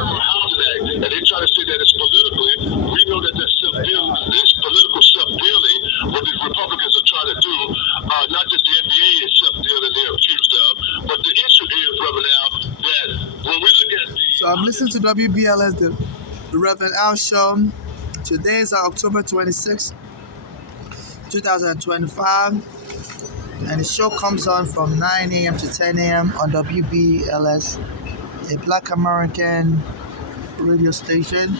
And they try to say that it's politically. We know that there's this political self-dealing what these Republicans are trying to do. Not just the NBA is self-dealing they're accused of, but the issue is, Reverend Al, that when we look at the... So I'm listening to WBLS, the Reverend Al Show. Today is October 26, 2025, and the show comes on from 9 a.m. to 10 a.m. on WBLS, a Black American radio station.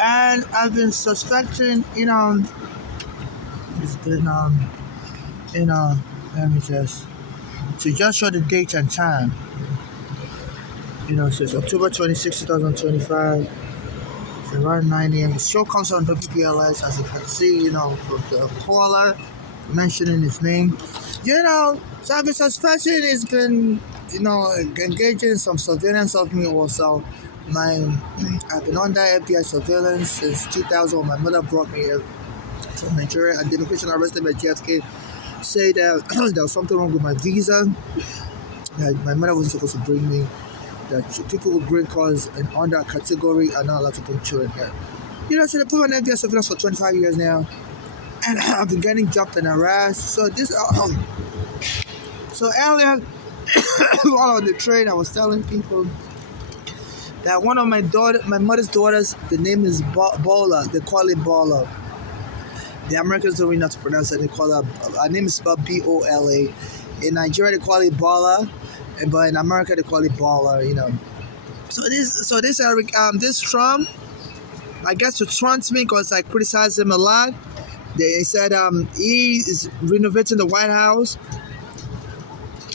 And I've been suspecting, it's been, let me just show the date and time. It says October 26, 2025. It's around 9 a.m. The show comes on WPLS, as you can see, from the caller mentioning his name. So I've been suspecting he's been, engaging in some surveillance of me also. I've been under FBI surveillance since 2000 when my mother brought me here from Nigeria, and the immigration arrested me at JFK. Say that there was something wrong with my visa, that my mother wasn't supposed to bring me, that people with green cards and under a category are not allowed to bring children here. So they put me on FBI surveillance for 25 years now, and I've been getting jumped and harassed. So earlier, while on the train, I was telling people that one of my mother's daughters, the name is Bola. They call it Bola. The Americans don't really know how to pronounce it. They call her name is spelled B-O-L-A. In Nigeria, they call it Bola, but in America, they call it Bola. So this Trump, I guess, to taunt me because I criticize him a lot. They said he is renovating the White House.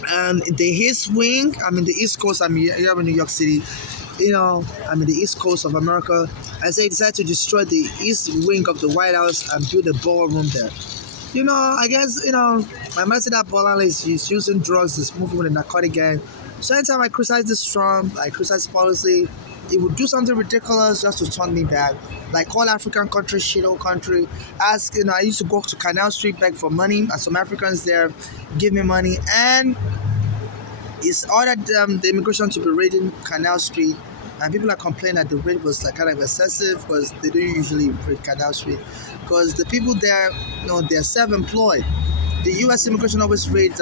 And the East Wing, I'm in the East Coast. I'm here in New York City. I'm in the East Coast of America. I say he decided to destroy the East Wing of the White House and build a ballroom there. I guess, my mother said that Bola is using drugs, he's moving with a narcotic gang. So anytime I criticize this Trump, I criticize policy, he would do something ridiculous just to turn me back. Like all African countries, shithole country. I used to go to Canal Street, beg for money, and some Africans there give me money. And it's ordered the immigration to be raiding Canal Street, and people are complaining that the raid was kind of excessive because they don't usually raid Canal Street because the people there, they're self-employed. The U.S. immigration always raids.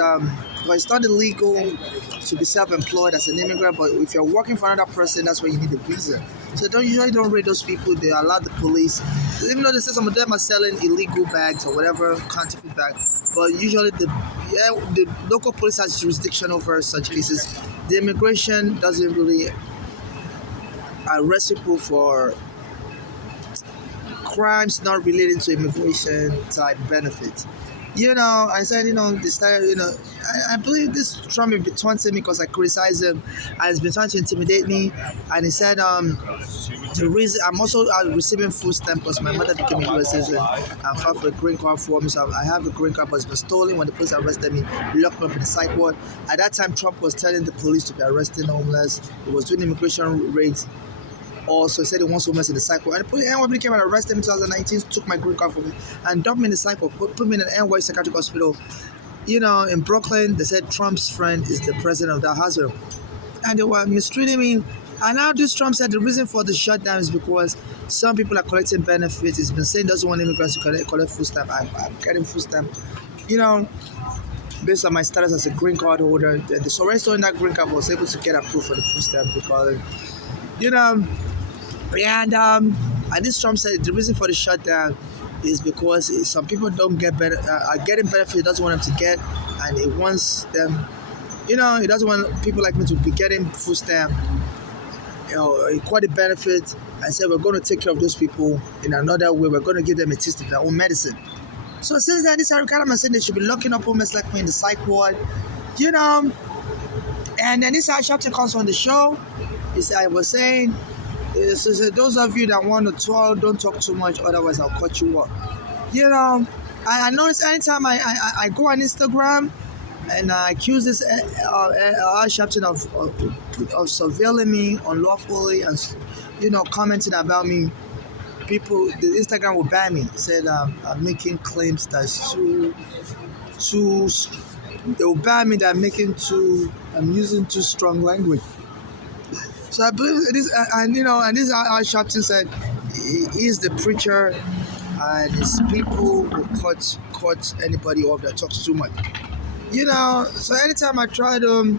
It's not illegal to be self-employed as an immigrant, but if you're working for another person, that's where you need a visa. So they usually don't raid those people. They allow the police, even though they say some of them are selling illegal bags or whatever, counterfeit bags. But usually the local police has jurisdiction over such cases. The immigration doesn't really arrest people for crimes not related to immigration type benefits. I said, they started, I believe this Trump has been taunting me because I criticize him, and he's been trying to intimidate me. And he said, the reason I'm also receiving food stamp because my mother became a U.S. citizen and filed for a green card for me. So I have a green card, but it's been stolen when the police arrested me, locked me up in the psych ward. At that time, Trump was telling the police to be arresting homeless. He was doing immigration raids. Also, he said he wants homeless in the psych ward. And the police NYPD came and arrested him in 2019, took my green card from me, and dumped me in the psych ward, put me in an NY psychiatric hospital. In Brooklyn, they said Trump's friend is the president of that hospital. And they were mistreating me. And now this Trump said the reason for the shutdown is because some people are collecting benefits. He's been saying he doesn't want immigrants to collect food stamp. I'm getting food stamp. Based on my status as a green card holder, the Soresto in that green card was able to get approved for the food stamp because, and this Trump said the reason for the shutdown is because some people don't get are getting benefits he doesn't want them to get, and he wants them, he doesn't want people like me to be getting food stamp, equality benefits, and said we're going to take care of those people in another way. We're going to give them a taste of their own medicine. So since then, this Eric Adams said they should be locking up homeless like me in the psych ward, and then this Shopton comes on the show. I was saying, so those of you that want to talk, don't talk too much, otherwise I'll cut you up. I notice anytime I go on Instagram and I accuse this Shopton of surveilling me unlawfully and commenting about me, people, the Instagram will ban me. Said I'm making claims that's too. They will ban me that I'm using too strong language. So I believe this, and this Al Sharpton said he is the preacher, and his people will cut anybody off that talks too much. So anytime I try to,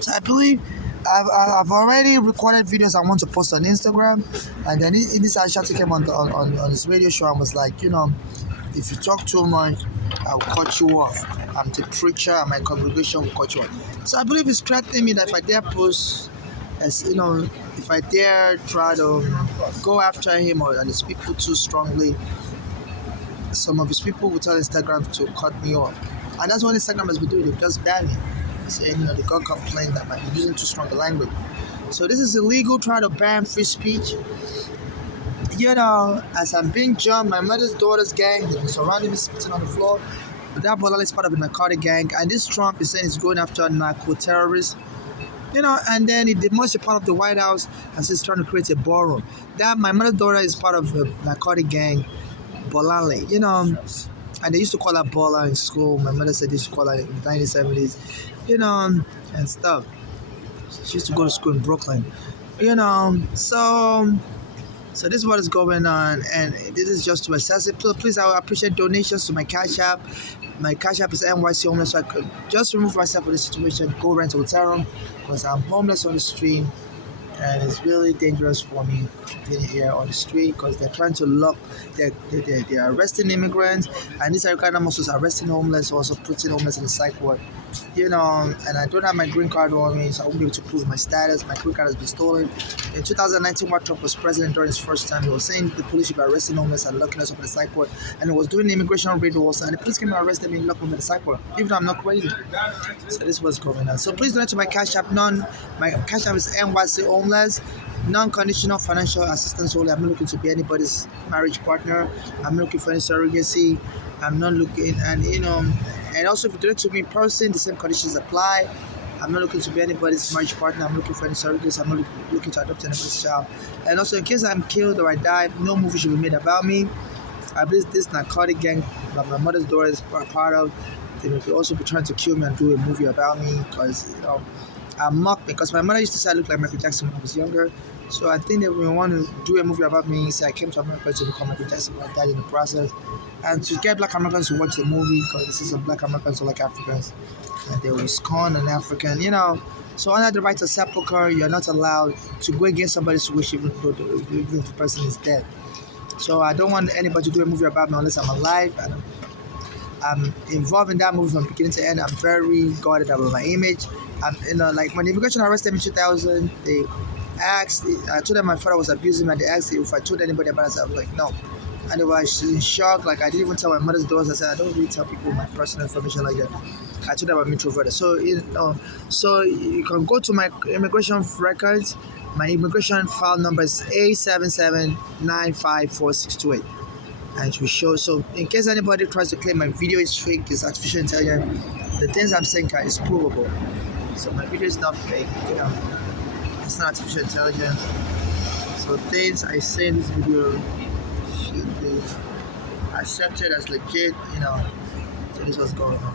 so I believe I've already recorded videos I want to post on Instagram, and then this Al Sharpton came on his radio show and was like, if you talk too much, I'll cut you off. I'm the preacher, and my congregation will cut you off. So I believe he's threatening me that if I dare post, if I dare try to go after him and his people too strongly, some of his people will tell Instagram to cut me off. And that's what Instagram has been doing. They just ban me. Saying, they got complained that I'm using too strong a language. So this is illegal, trying to ban free speech. As I'm being jumped, my mother's daughter's gang, they're surrounding me, spitting on the floor. But that Bolale is part of the narcotic gang, and this Trump is saying he's going after narco terrorists. And then he demolished a part of the White House and says he's trying to create a ballroom. That my mother's daughter is part of the narcotic gang, Bolale. And they used to call her Bola in school. My mother said they used to call her in the 1970s, and stuff. She used to go to school in Brooklyn, So this is what is going on, and this is just to assess it. Please, I would appreciate donations to my Cash App. My Cash App is NYC Homeless, so I could just remove myself from the situation, go rent a hotel room, because I'm homeless on the street, and it's really dangerous for me being here on the street, because they're trying to lock, they're arresting immigrants, and this American also is arresting homeless, also putting homeless in the psych ward. And I don't have my green card on me, so I won't be able to prove my status. My green card has been stolen. In 2019, while Trump was president during his first time, he was saying the police should be arresting homeless and locking us up in the psych ward. And he was doing the immigration raid also, and the police came and arrested me and locked me in the psych ward, even though I'm not crazy. So this is what's going on. So please donate to my Cash App. My Cash App is NYC Homeless. Non-conditional financial assistance only. I'm not looking to be anybody's marriage partner. I'm not looking for any surrogacy. I'm not looking, and also if you donate to me in person, the same conditions apply. I'm not looking to be anybody's marriage partner. I'm looking for any surrogacy. I'm not looking to adopt anybody's child. And also, in case I'm killed or I die, no movie should be made about me. I believe this narcotic gang that my mother's daughter is part of, they will also be trying to kill me and do a movie about me, because I'm mocked, because my mother used to say I look like Michael Jackson when I was younger. So I think that we want to do a movie about me. Say I came to America to become Michael Jackson, but I died in the process. And to get Black Americans to watch the movie, because this is a Black Americans who like Africans, and they will scorn an African, So under the right of sepulchre, you're not allowed to go against somebody's wish, even if the person is dead. So I don't want anybody to do a movie about me unless I'm alive, and I'm involved in that movie from beginning to end. I'm very guarded about my image. Like when the immigration arrested me in 2000, they asked, I told them my father was abusing me, and they asked if I told anybody about it. I was like, no. And they were in shock. Like, I didn't even tell my mother's daughters. I said, I don't really tell people my personal information like that. I told them I'm introverted. So you can go to my immigration records. My immigration file number is A77954628. And it will show. So in case anybody tries to claim my video is fake, it's artificial intelligence, the things I'm saying is provable. So my video is not fake. It's not artificial intelligence. So things I say in this video should be accepted as legit. So this was going on.